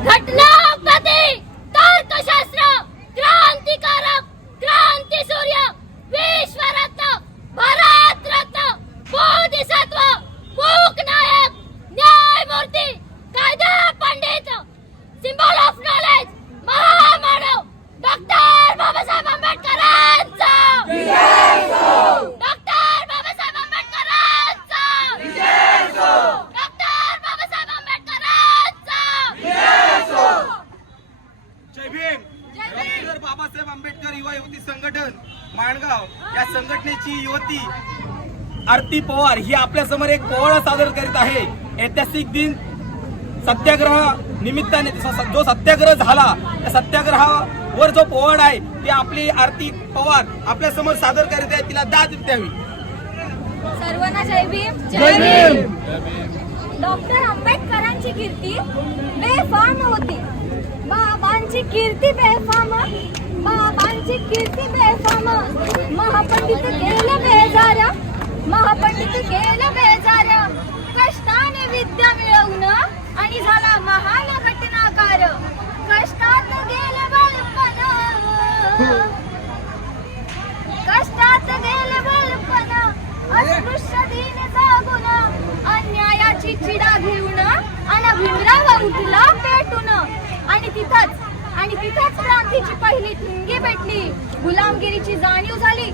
घटनापती आरती पवार ही आपल्यासमोर एक पोवाडा सादर करीत आहे. ऐतिहासिक दिन सत्याग्रह निमित्ताने स- जो सत्याग्रह झाला त्या सत्याग्रहावर जो पोवाडा आहे ती आपली आरती पवार आपल्यासमोर सादर करीत आहे तिला दाद द्यावी. सर्वांना जय भीम जय भीम. डॉक्टर आंबेडकरांची कीर्ती बेफाम होती. बाबांची कीर्ती बेफाम बाबांची कीर्ती बेफाम. महापंडित केलं बेजार महापंडित केलं बेजार कष्टाने विद्या मिळवणं आणि झाला महान घटनाकार कष्टात गेलं बालपण कष्टात गेले बालपण अस्पृश्य दिन जागून अन्यायाची चिडा घेऊन आणि भीमराव उठला पेटून आणि तिथंच आणि तिथंच क्रांतीची पहिली ठिणगी पेटली गुलामगिरीची जाणीव झाली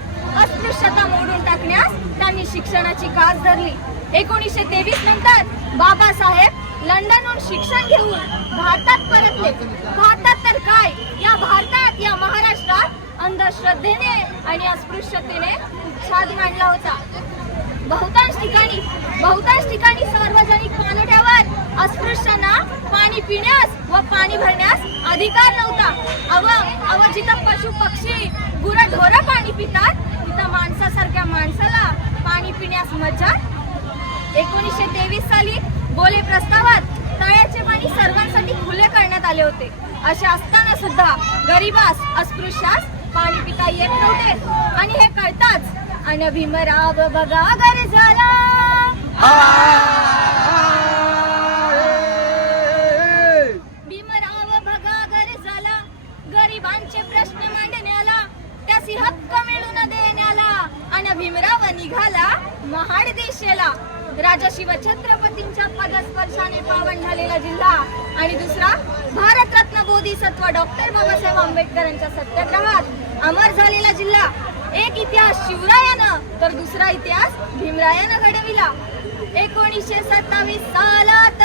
अस्पृश्यता मोडून टाकण्यास त्यांनी शिक्षणाची कास धरली. एकोणीसशे तेवीस नंतर बाबासाहेब लंडनहून शिक्षण घेऊन भारतात परतले. भारतात तर काय? या भारतात या महाराष्ट्रात अंधश्रद्धेने आणि अस्पृश्यतेने उच्छाद मांडला होता. बहुतांश ठिकाणी बहुतांश ठिकाणी सार्वजनिक पाणवठ्यावर अस्पृश्यांना पाणी पिण्यास व पाणी भरण्यास अधिकार नव्हता. अव अव जिथं पशु पक्षी गुर पाणी पितात तिथं माणसासारख्या माणसाला पाणी पिण्यास मज्जा? एकोणीसशे तेवीस साली बोले प्रस्तावात तळ्याचे पाणी सर्वांसाठी खुले करण्यात आले होते. असे असताना सुद्धा गरीबास अस्पृश्यास पाणी पिता येत नव्हते. आणि हे कळताच अन भीमराव बघा गर झाला. भीमराव निघाला महाड देशेला राजा शिव छत्रपतींच्या पदस्पर्शाने पावन झालेला जिल्हा आणि दुसरा भारतरत्न बोधिसत्व डॉक्टर बाबासाहेब आंबेडकरांच्या सत्याग्रहात अमर झालेला जिल्हा एक इतिहास शिवरायानं तर दुसरा इतिहास भीमरायानं घडविला एकोणीसशे सत्तावीस सालात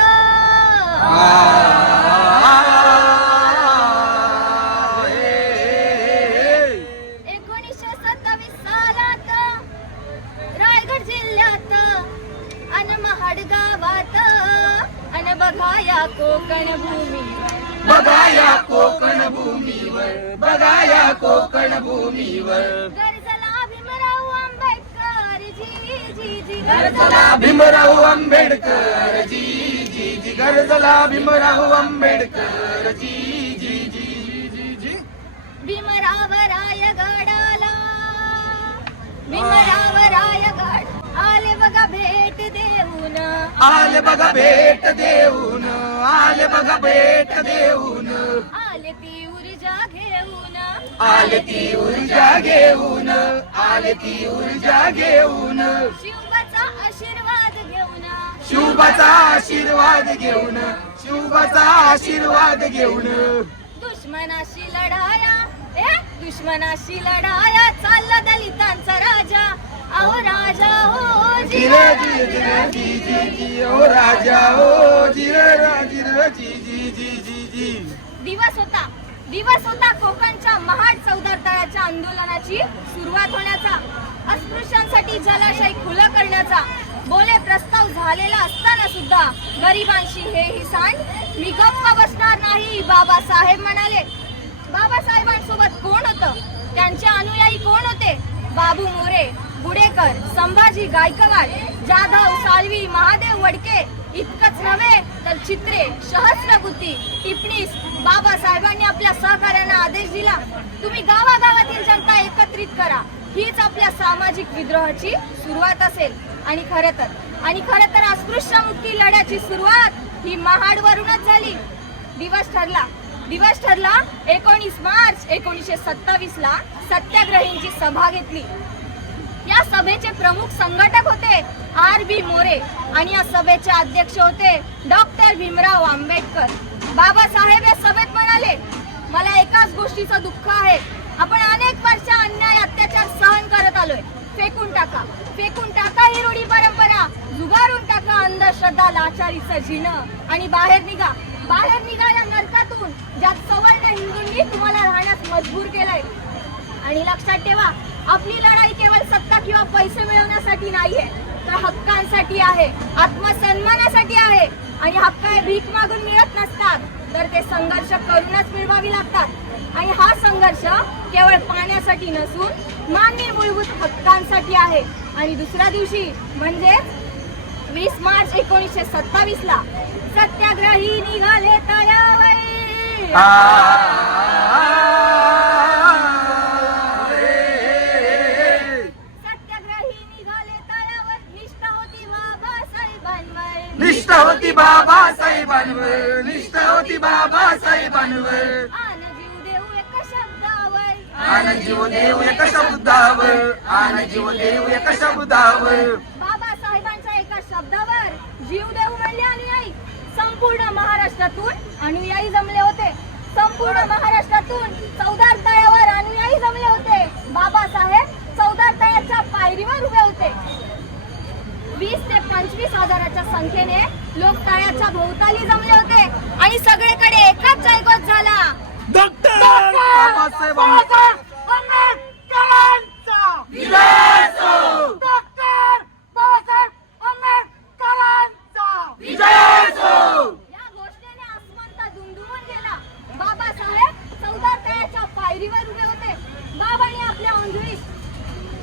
बघा या कोकण कोकण भूमीवर बघाया कोकण भूमीवर. गरजला भीमराव आंबेडकर जी जी जी गरजला भीमराव आंबेडकर जी जी जी गरजला भीमराव आंबेडकर जी जी जी जी जी. भीमराव रायगडाला भीमराव रायगड आले बघा भेट देऊन. आले बघा भेट देऊन. आले बघा भेट देऊन. आले ती ऊर्जा घेऊन. आले ती ऊर्जा घेऊन. आले ती ऊर्जा घेऊन. शिवबाचा आशीर्वाद घेऊन. शुभाचा आशीर्वाद घेऊन. शुभाचा आशीर्वाद घेऊन. दुश्मनाशी लढाया. ए दुश्मनाशी लढाया. चालला दलितांचा राजा. अहो राजा हो जी जी जी जी ओ राजा जिर जी जी जी जी जी. दिवस होता. दिवस होता कोकणच्या महाड चौदार तळाच्या आंदोलनाची सुरुवात होण्याचा अस्पृश्यांसाठी जलाशय खुलं करण्याचा. बोले प्रस्ताव झालेला असताना सुद्धा गरिबांशी हे ही सांड मी गप्प बसणार नाही बाबासाहेब म्हणाले. बाबासाहेबांसोबत कोण होतं? त्यांचे अनुयायी कोण होते? बाबू मोरे गुडेकर संभाजी गायकवाड जाधव साळवी महादेव वडके इतकंच नव्हे तर चित्रे सहस्रबुद्धी टिपणीस बाबासाहेबांनी आपल्या सहकार्यांना आदेश दिला. तुम्ही गावागावातील जनता एकत्रित करा. हीच आपल्या सामाजिक विद्रोहाची सुरुवात असेल. आणि खरं तर आणि खरं तर अस्पृश्य मुक्ती लढ्याची सुरुवात ही महाडवरूनच झाली. दिवस ठरला. दिवस ठरला एकोणीस मार्च एकोणीसशे सत्तावीस ला सत्याग्रहींची सभा घेतली. या सभेचे प्रमुख संघटक होते आर बी मोरे आणि या सभेचे अध्यक्ष होते डॉक्टर भीमराव आंबेडकर. बाबासाहेब या सभेत म्हणाले मला एकाच गोष्टीचं दुःख आहे. आपण अनेक वर्ष अन्याय अत्याचार सहन करत आलोय. फेकून टाका. फेकून टाका ही रूढी परंपरा. जुगारून टाका अंधश्रद्धा लाचारीचं जिणं आणि बाहेर निघा. बाहेर निघा या नरकातून. ज्यात सवर्ण हिंदूंनी तुम्हाला राहण्यास मजबूर केलंय. आणि लक्षात ठेवा आपली लढाई केवळ सत्ता किंवा पैसे मिळवण्यासाठी नाहीये तर हक्कांसाठी आहे आत्मसन्मानासाठी आहे. आणि हक्क हे भीक मागून मिळत नसतात तर ते संघर्ष करूनच मिळवावी लागतात. आणि हा संघर्ष केवळ पाण्यासाठी नसून मानवी मूलभूत हक्कांसाठी आहे. आणि दुसऱ्या दिवशी म्हणजे वीस मार्च एकोणीसशे सत्तावीस ला सत्याग्रही निघाले तळ्यावर बाबासाहेबांवर निष्ठा होती बाबासाहेबांवर. आन जीव देऊ एका शब्दावर आन जीव देऊ एका शब्दावर. आन जीव देऊ एका शब्दावर बाबासाहेबांच्या एका शब्दावर जीव देऊ म्हणले अनुयायी संपूर्ण महाराष्ट्रातून अनुयायी जमले होते. संपूर्ण महाराष्ट्रातून चौदार तळ्यावर अनुयायी जमले होते. बाबासाहेब चौदार तळ्याच्या पायरीवर उभे होते. वीस ते पंचवीस हजाराच्या संख्येने लोक तळ्याच्या भोवताली जमले होते आणि सगळीकडे एकाच जयगोत झाला. बाबासाहेब या घोषणेने आसमंत दुमदुमून गेला. बाबासाहेब चौदा तळ्याच्या पायरीवर उभे होते. बाबांनी आपल्या ओंजळीत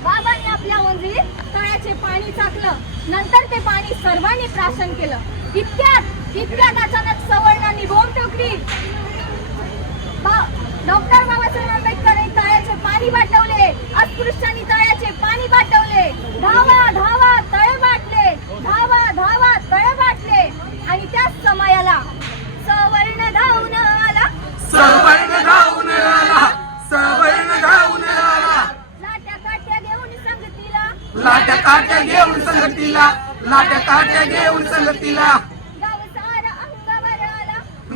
बाबांनी आपल्या ओंजळीत तळ्याचे पाणी टाकलं. नंतर ते पाणी सर्वांनी प्राशन केलं. इतक्यात इतक्यात अचानक सवर्णांनी निभवून ठोकली. डॉक्टर बाबासाहेब आंबेडकरांनी तळ्याचे पाणी वाटवले अस्पृश्यांनी तळ्याचे पाणी वाटवले धावा धावा तळे वाटले धावा धावा. आला.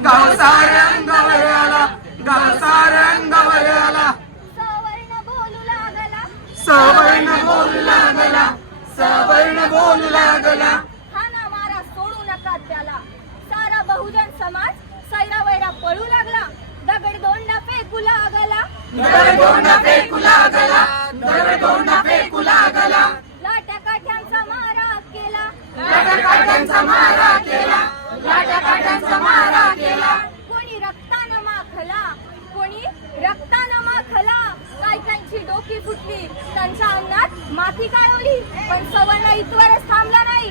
गाव साऱ्या अंगावर आला. गाव साऱ्या अंगावर आला. सवर्ण बोलू लागला. सवर्ण बोलू लागला. सवर्ण बोलू लागला हाना मारा सोडू नका त्याला. सारा बहुजन समाज सैरा वैरा पळू लागला. दगड दोंडा फेकू लागला. दरदोंडा फेकू लागला दरदोंडा फेकू लागला लाट्या काठ्यांचा मारा केला लाट्या काट्यांचा मारा केला लाट्या काट्यांचा मारा केला कोणी रक्तानं माखला कोणी रक्तानं माखला काय काहींची डोकी फुटली त्यांच्या अंगात माती काळवली पण सवर्ण इथवरच थांबला नाही.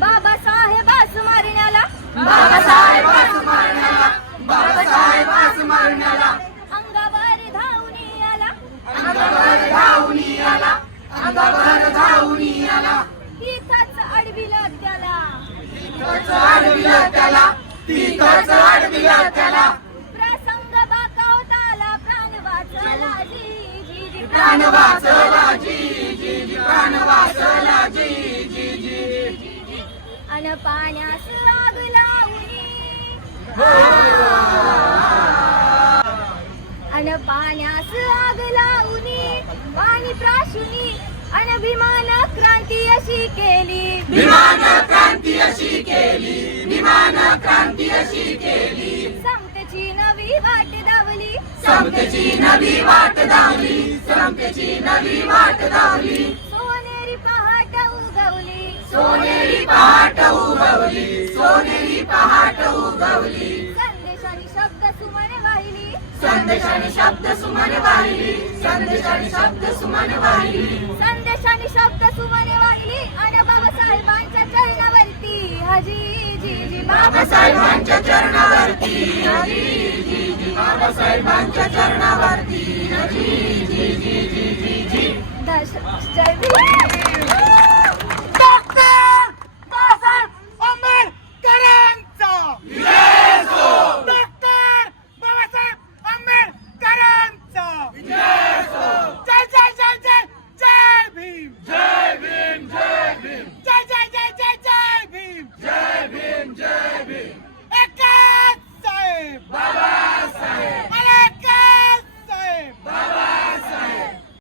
बाबासाहेबास मारण्याला बाबासाहेबास मारण्याला बाबासाहेबास मारण्याला अंगावर धावून आला अंगावर धावून आला अंगावर धावून आला तिथंच अडविलं त्याला. तिथंच अडविलं त्याला. तिथंच अडविलं त्याला प्रसंग बाकावताला प्राण वाचला जी जी जी प्राण वाचला जी जी जी प्राण वाचला जी जी जी अन पाण्यास आग लावली अन पाण्यास आग लावली पाणी प्राशुनी अन विमान क्रांती अशी केली विमान क्रांती अशी केली विमान क्रांती अशी केली समतेची नवी वाट दाव समतेची नवी वाट धावली समतेची नवी वाट धावली सोनेरी पहाट उगवली. सोनेरी पहाट उगवली सोनेरी पहाट उगवली. संदेशानी शब्द सुमन वाहिली. संदेशाने शब्द सुमन वाहिली संदेशाने शब्द सुमन वाहिली. संदेशानी शब्द सुमने वाहिली. आणि बाबासाहेबांच्या चरणावरती जी बाबासाहेबांच्या चरणावरती. जी जी जी बाबासाहेबांच्या चरणावरती. जी जी जी जी जी जी. दश जय